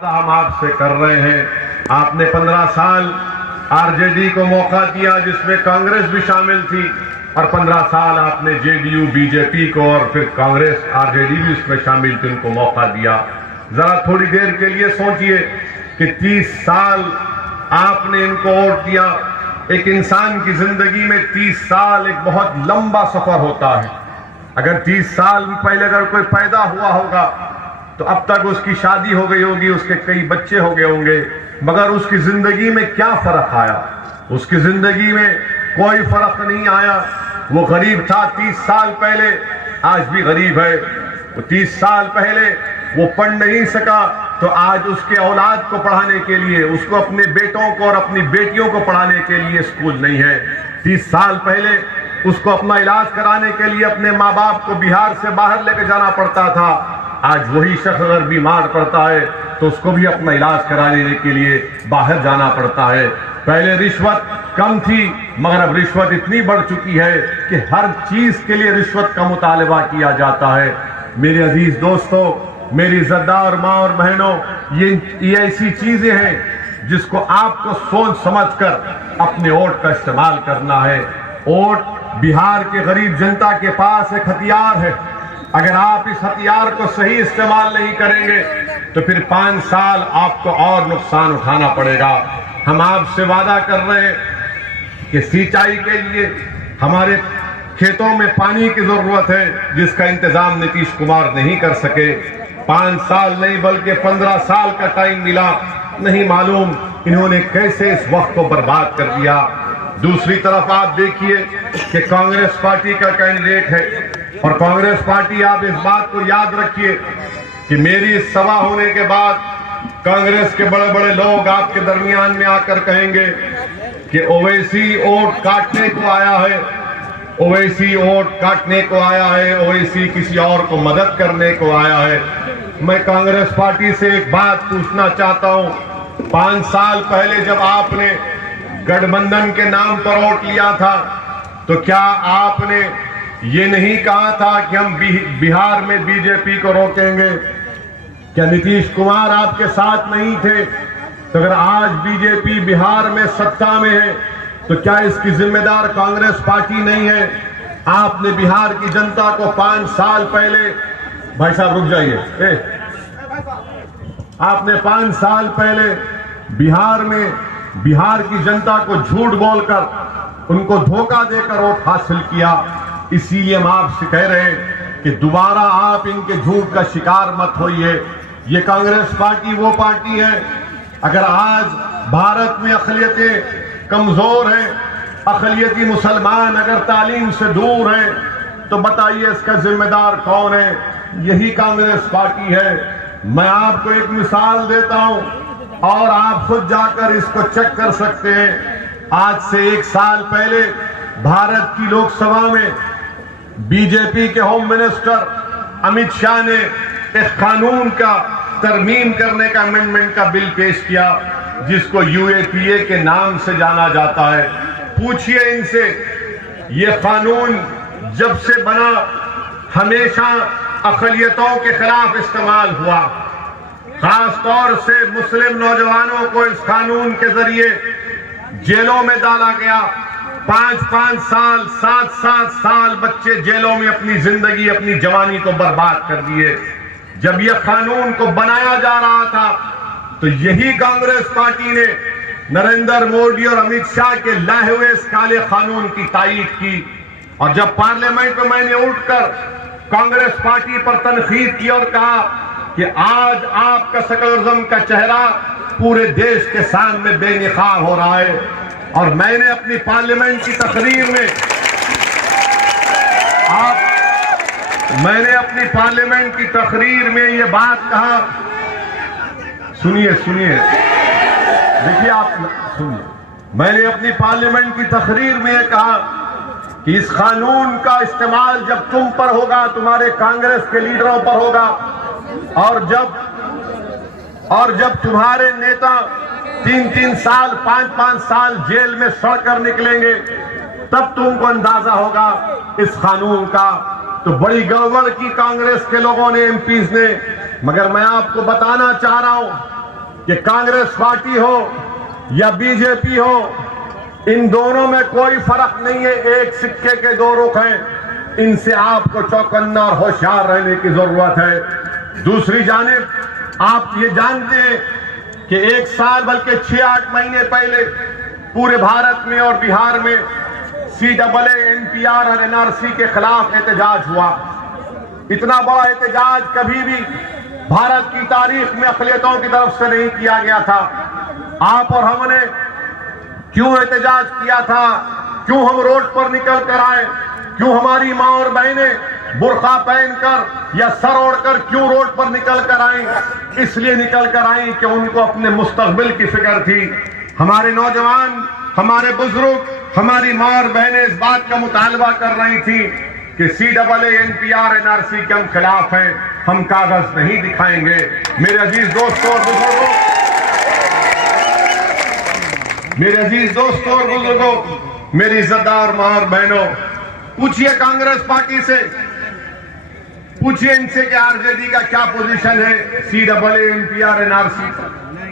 हम आपसे कर रहे हैं। आपने 15 साल आरजेडी को मौका दिया जिसमें कांग्रेस भी शामिल थी, और 15 साल आपने जेडीयू बीजेपी को और फिर कांग्रेस आरजेडी भी उसमें शामिल थी, उनको मौका दिया। जरा थोड़ी देर के लिए सोचिए कि 30 साल आपने इनको वोट दिया। एक इंसान की जिंदगी में 30 साल एक बहुत लंबा सफर होता है। अगर 30 साल पहले अगर कोई पैदा हुआ होगा तो अब तक उसकी शादी हो गई होगी, उसके कई बच्चे हो गए होंगे, मगर उसकी जिंदगी में क्या फर्क आया? उसकी जिंदगी में कोई फर्क नहीं आया। वो गरीब था 30 साल पहले, आज भी गरीब है। वो 30 साल पहले वो पढ़ नहीं सका तो आज उसके औलाद को पढ़ाने के लिए, उसको अपने बेटों को और अपनी बेटियों को पढ़ाने के लिए स्कूल नहीं है। 30 साल पहले उसको अपना इलाज कराने के लिए अपने माँ बाप को बिहार से बाहर लेकर जाना पड़ता था। आज वही शख्स अगर बीमार पड़ता है तो उसको भी अपना इलाज कराने के लिए बाहर जाना पड़ता है। पहले रिश्वत कम थी, मगर अब रिश्वत इतनी बढ़ चुकी है कि हर चीज के लिए रिश्वत का मुतालबा किया जाता है। मेरे अजीज दोस्तों, मेरी इज्जतदार माँ और बहनों, ये ऐसी चीजें हैं जिसको आपको सोच समझकर अपने वोट का इस्तेमाल करना है। वोट बिहार के गरीब जनता के पास एक हथियार है। अगर आप इस हथियार को सही इस्तेमाल नहीं करेंगे तो फिर 5 साल आपको और नुकसान उठाना पड़ेगा। हम आपसे वादा कर रहे हैं कि सिंचाई के लिए हमारे खेतों में पानी की जरूरत है, जिसका इंतजाम नीतीश कुमार नहीं कर सके। 5 साल नहीं बल्कि 15 साल का टाइम मिला, नहीं मालूम इन्होंने कैसे इस वक्त को बर्बाद कर दिया। दूसरी तरफ आप देखिए कि कांग्रेस पार्टी का कैंडिडेट है, और कांग्रेस पार्टी, आप इस बात को याद रखिए कि मेरी इस सभा होने के बाद कांग्रेस के बड़े बड़े लोग आपके दरमियान में आकर कहेंगे कि ओवैसी वोट काटने को आया है, ओवैसी वोट काटने को आया है, ओवैसी किसी और को मदद करने को आया है। मैं कांग्रेस पार्टी से एक बात पूछना चाहता हूं। 5 साल पहले जब आपने गठबंधन के नाम पर वोट लिया था तो क्या आपने ये नहीं कहा था कि हम बिहार में बीजेपी को रोकेंगे? क्या नीतीश कुमार आपके साथ नहीं थे? तो अगर आज बीजेपी बिहार में सत्ता में है तो क्या इसकी जिम्मेदार कांग्रेस पार्टी नहीं है? आपने बिहार की जनता को 5 साल पहले, भाई साहब रुक जाइए, आपने 5 साल पहले बिहार में बिहार की जनता को झूठ बोलकर, उनको धोखा देकर वोट हासिल किया। इसीलिए हम आपसे कह रहे हैं कि दोबारा आप इनके झूठ का शिकार मत होइए। ये कांग्रेस पार्टी वो पार्टी है, अगर आज भारत में अक़लियतें कमजोर हैं, अक़लियती मुसलमान अगर तालीम से दूर हैं, तो बताइए इसका जिम्मेदार कौन है? यही कांग्रेस पार्टी है। मैं आपको एक मिसाल देता हूं और आप खुद जाकर इसको चेक कर सकते हैं। आज से 1 साल पहले भारत की लोकसभा में बीजेपी के होम मिनिस्टर अमित शाह ने एक कानून का तरमीम करने का अमेंडमेंट का बिल पेश किया, जिसको यूएपीए के नाम से जाना जाता है। पूछिए इनसे, ये कानून जब से बना हमेशा अक़लियतों के खिलाफ इस्तेमाल हुआ। खास तौर से मुस्लिम नौजवानों को इस कानून के जरिए जेलों में डाला गया। 5-5 साल, 7-7 साल बच्चे जेलों में अपनी जिंदगी, अपनी जवानी को बर्बाद कर दिए। जब यह कानून को बनाया जा रहा था तो यही कांग्रेस पार्टी ने नरेंद्र मोदी और अमित शाह के लाए हुए इस काले कानून की तायीद की। और जब पार्लियामेंट में मैंने उठकर कांग्रेस पार्टी पर तनकीद की और कहा कि आज आपका सेकुलरिज्म का चेहरा पूरे देश के सामने बेनिकाब हो रहा है, और मैंने अपनी पार्लियामेंट की तकरीर में ये बात कहा, सुनिए देखिए, आप सुनिए, मैंने अपनी पार्लियामेंट की तकरीर में ये कहा कि इस कानून का इस्तेमाल जब तुम पर होगा, तुम्हारे कांग्रेस के लीडरों पर होगा, और जब तुम्हारे नेता 3-3 साल, 5-5 साल जेल में सड़ कर निकलेंगे, तब तुमको अंदाजा होगा इस कानून का। तो बड़ी गड़बड़ की कांग्रेस के लोगों ने, एमपीज ने। मगर मैं आपको बताना चाह रहा हूं कि कांग्रेस पार्टी हो या बीजेपी हो, इन दोनों में कोई फर्क नहीं है, एक सिक्के के दो रुख हैं। इनसे आपको चौकन्ना और होशियार रहने की जरूरत है। दूसरी जानिब आप ये जानते हैं कि 1 साल बल्कि 6-8 महीने पहले पूरे भारत में और बिहार में CAA, NPR और NRC के खिलाफ एहतजाज हुआ। इतना बड़ा एहतजाज कभी भी भारत की तारीख में अक़लियतों की तरफ से नहीं किया गया था। आप और हमने क्यों एहतजाज किया था, क्यों हम रोड पर निकल कर आए, क्यों हमारी माँ और बहनें बुर्का पहनकर या सर ओढ़कर क्यों रोड पर निकल कर आई? इसलिए निकल कर आई कि उनको अपने मुस्तकबिल की फिक्र थी। हमारे नौजवान, हमारे बुजुर्ग, हमारी माँ और बहनें इस बात का मुतालबा कर रही थी कि CAA, NPR, NRC के हम खिलाफ हैं, हम कागज नहीं दिखाएंगे। मेरे अजीज दोस्तों और बुजुर्गों, मेरे अजीज दोस्तों और बुजुर्गों, मेरी इज्जतदार माँ और बहनों, पूछिए कांग्रेस पार्टी से, पूछिए इनसे कि आरजेडी का क्या पोजीशन है CAA, NPR, NRC पर।